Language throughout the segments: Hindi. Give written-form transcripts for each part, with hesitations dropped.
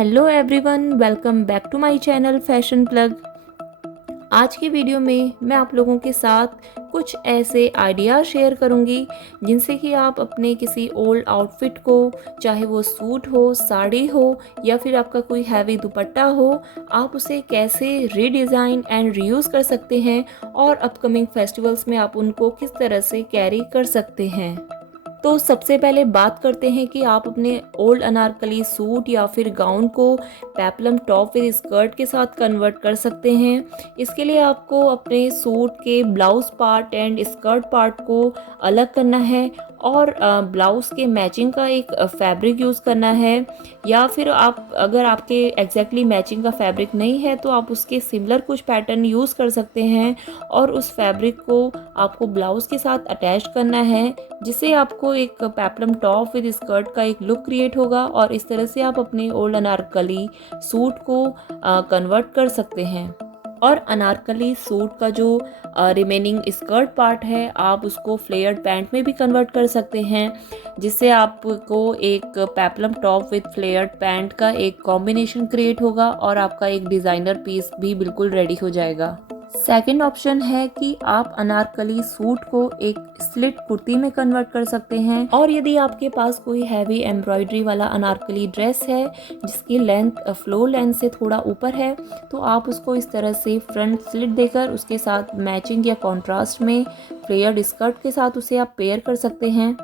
Hello everyone, welcome back to my channel fashion plug. आज की वीडियो में मैं आप लोगों के साथ कुछ ऐसे आइडियाज़ शेयर करूंगी जिनसे कि आप अपने किसी ओल्ड आउटफिट को, चाहे वो सूट हो, साड़ी हो या फिर आपका कोई हैवी दुपट्टा हो, आप उसे कैसे रीडिज़ाइन एंड रीयूज़ कर सकते हैं और अपकमिंग फेस्टिवल्स में आप उनको किस तरह से कैरी कर सकते हैं। तो सबसे पहले बात करते हैं कि आप अपने ओल्ड अनारकली सूट या फिर गाउन को पेप्लम टॉप विद स्कर्ट के साथ कन्वर्ट कर सकते हैं। इसके लिए आपको अपने सूट के blouse part and skirt part को अलग करना है और ब्लाउज के मैचिंग का एक फैब्रिक यूज़ करना है, या फिर आप अगर आपके एग्जैक्टली मैचिंग का फैब्रिक नहीं है तो आप उसके सिमिलर कुछ पैटर्न यूज़ कर सकते हैं और उस फैब्रिक को आपको ब्लाउज के साथ अटैच करना है, जिससे आपको एक पेप्लम टॉप विद स्कर्ट का एक लुक क्रिएट होगा और इस तरह से आप अपने ओल्ड अनारकली सूट को कन्वर्ट कर सकते हैं। और अनारकली सूट का जो रिमेनिंग स्कर्ट पार्ट है आप उसको फ्लेयर्ड पैंट में भी कन्वर्ट कर सकते हैं, जिससे आपको एक peplum top with flared pant का एक कॉम्बिनेशन क्रिएट होगा और आपका एक डिज़ाइनर पीस भी बिल्कुल रेडी हो जाएगा। सेकंड ऑप्शन है कि आप अनारकली सूट को एक स्लिट कुर्ती में कन्वर्ट कर सकते हैं, और यदि आपके पास कोई हैवी एम्ब्रॉयडरी वाला अनारकली ड्रेस है जिसकी लेंथ फ्लोर लेंथ से थोड़ा ऊपर है, तो आप उसको इस तरह से फ्रंट स्लिट देकर उसके साथ मैचिंग या कॉन्ट्रास्ट में फ्लेयर्ड स्कर्ट के साथ उसे आप पेयर कर सकते हैं।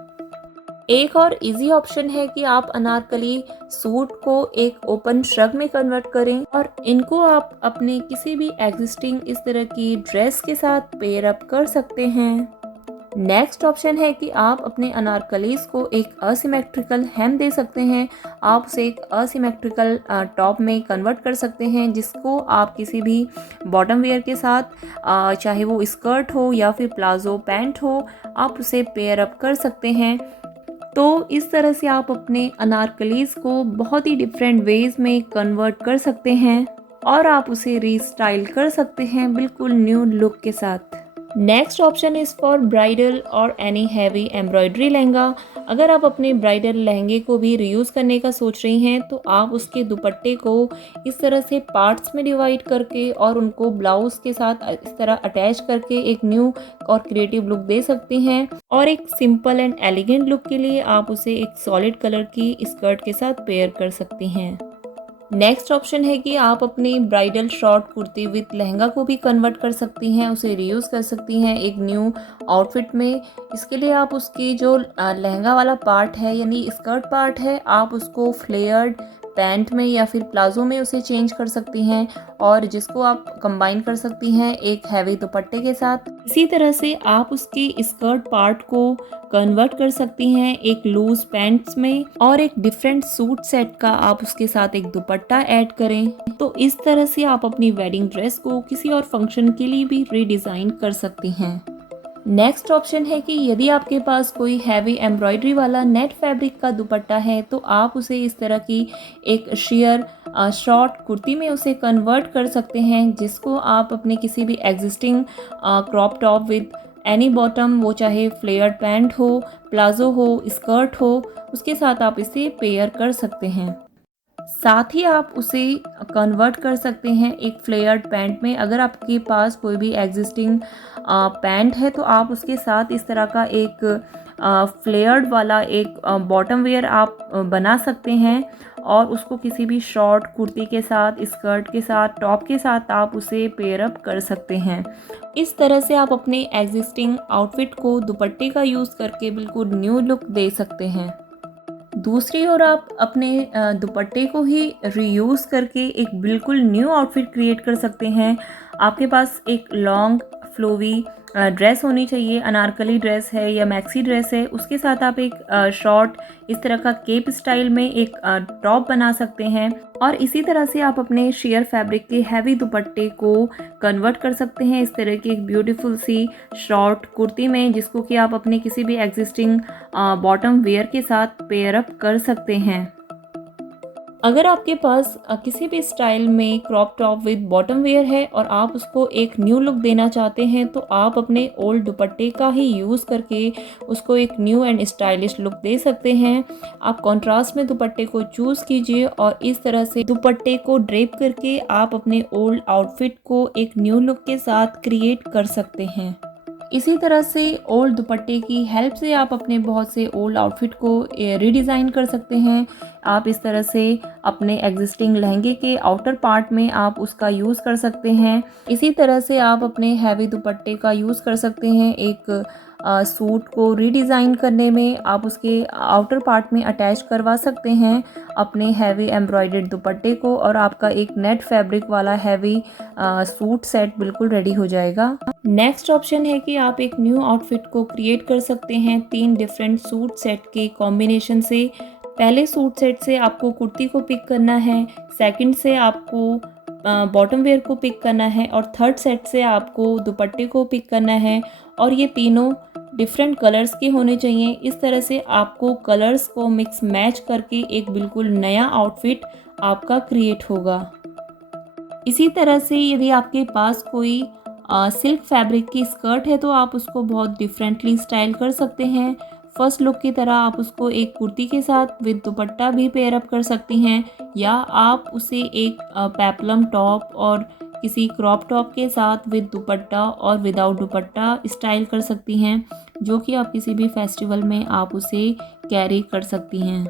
एक और इजी ऑप्शन है कि आप अनारकली सूट को एक ओपन श्रग में कन्वर्ट करें और इनको आप अपने किसी भी एग्जिस्टिंग इस तरह की ड्रेस के साथ पेयर अप कर सकते हैं। नेक्स्ट ऑप्शन है कि आप अपने अनारकलीज को एक असिमेट्रिकल हेम दे सकते हैं। आप उसे एक असिमेट्रिकल टॉप में कन्वर्ट कर सकते हैं, जिसको आप किसी भी बॉटम वेयर के साथ, चाहे वो स्कर्ट हो या फिर प्लाजो पैंट हो, आप उसे पेयर अप कर सकते हैं। तो इस तरह से आप अपने अनारकलीज को बहुत ही डिफरेंट वेज में कन्वर्ट कर सकते हैं और आप उसे रीस्टाइल कर सकते हैं बिल्कुल न्यू लुक के साथ। Next option is for bridal और एनी हैवी एम्ब्रॉयडरी लहंगा। अगर आप अपने ब्राइडल लहंगे को भी रीयूज़ करने का सोच रही हैं तो आप उसके दुपट्टे को इस तरह से पार्ट्स में डिवाइड करके और उनको ब्लाउज के साथ इस तरह अटैच करके एक न्यू और क्रिएटिव लुक दे सकती हैं, और एक सिंपल एंड एलिगेंट लुक के लिए आप उसे एक सॉलिड कलर की स्कर्ट के साथ पेयर कर सकती हैं। नेक्स्ट ऑप्शन है कि आप अपनी bridal short kurti with lehenga को भी कन्वर्ट कर सकती हैं, उसे रीयूज़ कर सकती हैं एक न्यू आउटफिट में। इसके लिए आप उसकी जो लहंगा वाला पार्ट है यानी स्कर्ट पार्ट है, आप उसको फ्लेयर्ड पैंट में या फिर प्लाजो में उसे चेंज कर सकती हैं और जिसको आप कंबाइन कर सकती हैं एक हैवी दुपट्टे के साथ। इसी तरह से आप उसकी स्कर्ट पार्ट को कन्वर्ट कर सकती हैं एक लूज पैंट्स में और एक डिफरेंट सूट सेट का आप उसके साथ एक दुपट्टा ऐड करें। तो इस तरह से आप अपनी वेडिंग ड्रेस को किसी और फंक्शन के लिए भी रीडिज़ाइन कर सकती हैं। नेक्स्ट ऑप्शन है कि यदि आपके पास कोई हैवी एम्ब्रॉयडरी वाला नेट फैब्रिक का दुपट्टा है तो आप उसे इस तरह की एक शेयर शॉर्ट कुर्ती में उसे कन्वर्ट कर सकते हैं, जिसको आप अपने किसी भी existing crop top with any bottom, वो चाहे फ्लेयर्ड पैंट हो, प्लाजो हो, स्कर्ट हो, उसके साथ आप इसे पेयर कर सकते हैं। साथ ही आप उसे कन्वर्ट कर सकते हैं एक फ्लेयर्ड पैंट में। अगर आपके पास कोई भी एग्जिस्टिंग पैंट है तो आप उसके साथ इस तरह का एक फ्लेयर्ड वाला एक बॉटम वेयर आप बना सकते हैं और उसको किसी भी शॉर्ट कुर्ती के साथ, स्कर्ट के साथ, टॉप के साथ आप उसे पेयर अप कर सकते हैं। इस तरह से आप अपने एग्जिस्टिंग आउटफिट को दुपट्टे का यूज़ करके बिल्कुल न्यू लुक दे सकते हैं। दूसरी ओर आप अपने दुपट्टे को ही रीयूज़ करके एक बिल्कुल न्यू आउटफिट क्रिएट कर सकते हैं। आपके पास एक लॉन्ग फ्लोवी ड्रेस होनी चाहिए, अनारकली ड्रेस है या मैक्सी ड्रेस है, उसके साथ आप एक शॉर्ट इस तरह का केप स्टाइल में एक टॉप बना सकते हैं और इसी तरह से आप अपने शेयर फैब्रिक के हैवी दुपट्टे को कन्वर्ट कर सकते हैं इस तरह की एक ब्यूटीफुल सी शॉर्ट कुर्ती में, जिसको कि आप अपने किसी भी एग्जिस्टिंग बॉटम वेयर के साथ पेयर अप कर सकते हैं। अगर आपके पास किसी भी स्टाइल में crop top with bottom wear है और आप उसको एक न्यू लुक देना चाहते हैं, तो आप अपने ओल्ड दुपट्टे का ही यूज़ करके उसको एक न्यू एंड स्टाइलिश लुक दे सकते हैं। आप कॉन्ट्रास्ट में दुपट्टे को चूज़ कीजिए और इस तरह से दुपट्टे को ड्रेप करके आप अपने ओल्ड आउटफिट को एक न्यू लुक के साथ क्रिएट कर सकते हैं। इसी तरह से ओल्ड दुपट्टे की हेल्प से आप अपने बहुत से ओल्ड आउटफिट को रीडिज़ाइन कर सकते हैं। आप इस तरह से अपने एग्जिस्टिंग लहंगे के आउटर पार्ट में आप उसका यूज़ कर सकते हैं। इसी तरह से आप अपने हैवी दुपट्टे का यूज़ कर सकते हैं एक सूट को रीडिज़ाइन करने में। आप उसके आउटर पार्ट में अटैच करवा सकते हैं अपने हैवी एम्ब्रॉयडर्ड दुपट्टे को और आपका एक नेट फैब्रिक वाला हैवी सूट सेट बिल्कुल रेडी हो जाएगा। नेक्स्ट ऑप्शन है कि आप एक न्यू आउटफिट को क्रिएट कर सकते हैं 3 डिफरेंट सूट सेट के कॉम्बिनेशन से। पहले सूट सेट से आपको कुर्ती को पिक करना है, सेकंड से आपको बॉटम वेयर को पिक करना है और थर्ड सेट से आपको दुपट्टे को पिक करना है और ये तीनों डिफरेंट कलर्स के होने चाहिए। इस तरह से आपको कलर्स को मिक्स मैच करके एक बिल्कुल नया आउटफिट आपका क्रिएट होगा। इसी तरह से यदि आपके पास कोई सिल्क फैब्रिक की स्कर्ट है तो आप उसको बहुत डिफरेंटली स्टाइल कर सकते हैं। फर्स्ट लुक की तरह आप उसको एक कुर्ती के साथ विद दुपट्टा भी पेयर अप कर सकती हैं या आप उसे एक पेप्लम टॉप और किसी क्रॉप टॉप के साथ विद दुपट्टा और विदाउट दुपट्टा स्टाइल कर सकती हैं, जो कि आप किसी भी फेस्टिवल में आप उसे कैरी कर सकती हैं।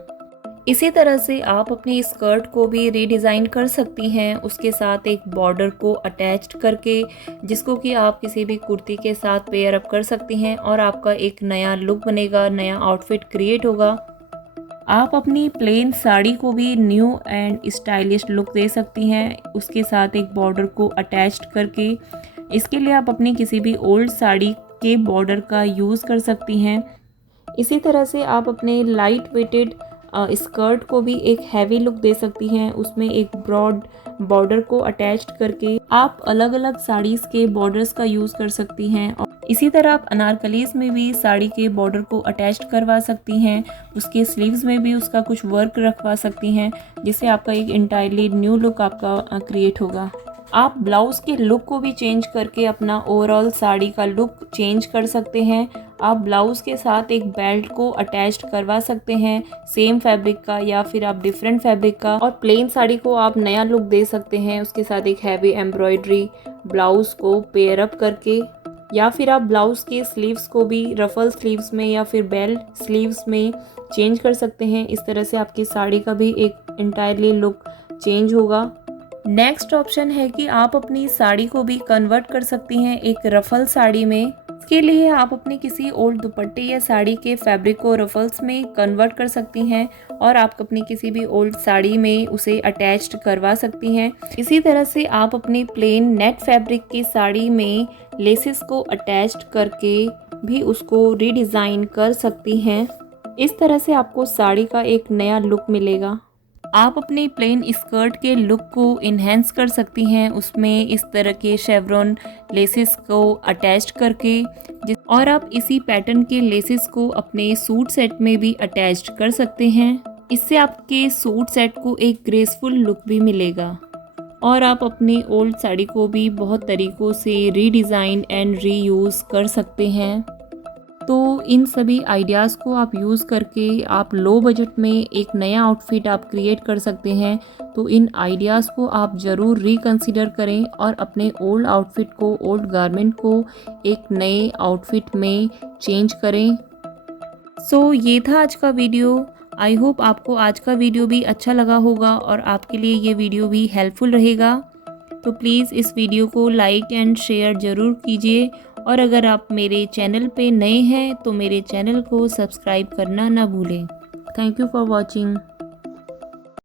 इसी तरह से आप अपनी स्कर्ट को भी रीडिज़ाइन कर सकती हैं उसके साथ एक बॉर्डर को अटैच्ड करके, जिसको कि आप किसी भी कुर्ती के साथ पेयर अप कर सकती हैं और आपका एक नया लुक बनेगा, नया आउटफिट क्रिएट होगा। आप अपनी प्लेन साड़ी को भी न्यू एंड स्टाइलिश लुक दे सकती हैं उसके साथ एक बॉर्डर को अटैच्ड करके। इसके लिए आप अपनी किसी भी ओल्ड साड़ी के बॉर्डर का यूज़ कर सकती हैं। इसी तरह से आप अपने लाइट वेटेड स्कर्ट को भी एक हैवी लुक दे सकती हैं, उसमें एक ब्रॉड बॉर्डर को अटैच्ड करके आप अलग अलग साड़ीज़ के बॉर्डर्स का यूज़ कर सकती हैं। और इसी तरह आप अनारकलीज़ में भी साड़ी के बॉर्डर को अटैच्ड करवा सकती हैं, उसके स्लीव्स में भी उसका कुछ वर्क रखवा सकती हैं, जिससे आपका एक इंटायरली न्यू लुक आपका क्रिएट होगा। आप ब्लाउज़ के लुक को भी चेंज करके अपना ओवरऑल साड़ी का लुक चेंज कर सकते हैं। आप ब्लाउज़ के साथ एक बेल्ट को अटैच्ड करवा सकते हैं सेम फैब्रिक का या फिर आप डिफरेंट फैब्रिक का, और प्लेन साड़ी को आप नया लुक दे सकते हैं उसके साथ एक हैवी एम्ब्रॉयडरी ब्लाउज़ को पेयर अप करके। या फिर आप ब्लाउज़ के स्लीव्स को भी रफल स्लीव्स में या फिर बेल स्लीव्स में चेंज कर सकते हैं। इस तरह से आपकी साड़ी का भी एक इंटायरली लुक चेंज होगा। नेक्स्ट ऑप्शन है कि आप अपनी साड़ी को भी कन्वर्ट कर सकती हैं एक रफल साड़ी में। इसके लिए आप अपने किसी ओल्ड दुपट्टे या साड़ी के फैब्रिक को रफल्स में कन्वर्ट कर सकती हैं और आप अपनी किसी भी ओल्ड साड़ी में उसे अटैच्ड करवा सकती हैं। इसी तरह से आप अपनी प्लेन नेट फैब्रिक की साड़ी में लेसेस को अटैच्ड करके भी उसको रीडिज़ाइन कर सकती हैं। इस तरह से आपको साड़ी का एक नया लुक मिलेगा। आप अपनी प्लेन स्कर्ट के लुक को इन्हेंस कर सकती हैं उसमें इस तरह के शेवरॉन लेसेस को अटैच्ड करके, और आप इसी पैटर्न के लेसेस को अपने सूट सेट में भी अटैच्ड कर सकते हैं। इससे आपके सूट सेट को एक ग्रेसफुल लुक भी मिलेगा और आप अपनी ओल्ड साड़ी को भी बहुत तरीक़ों से रीडिज़ाइन एंड रीयूज़ कर सकते हैं। तो इन सभी आइडियाज़ को आप यूज़ करके आप लो बजट में एक नया आउटफिट आप क्रिएट कर सकते हैं। तो इन आइडियाज़ को आप ज़रूर रिकंसिडर करें और अपने ओल्ड आउटफिट को, ओल्ड गारमेंट को एक नए आउटफिट में चेंज करें। सो ये था आज का वीडियो। आई होप आपको आज का वीडियो भी अच्छा लगा होगा और आपके लिए ये वीडियो भी हेल्पफुल रहेगा। तो प्लीज़ इस वीडियो को लाइक एंड शेयर ज़रूर कीजिए, और अगर आप मेरे चैनल पे नए हैं तो मेरे चैनल को सब्सक्राइब करना ना भूलें। Thank you for watching.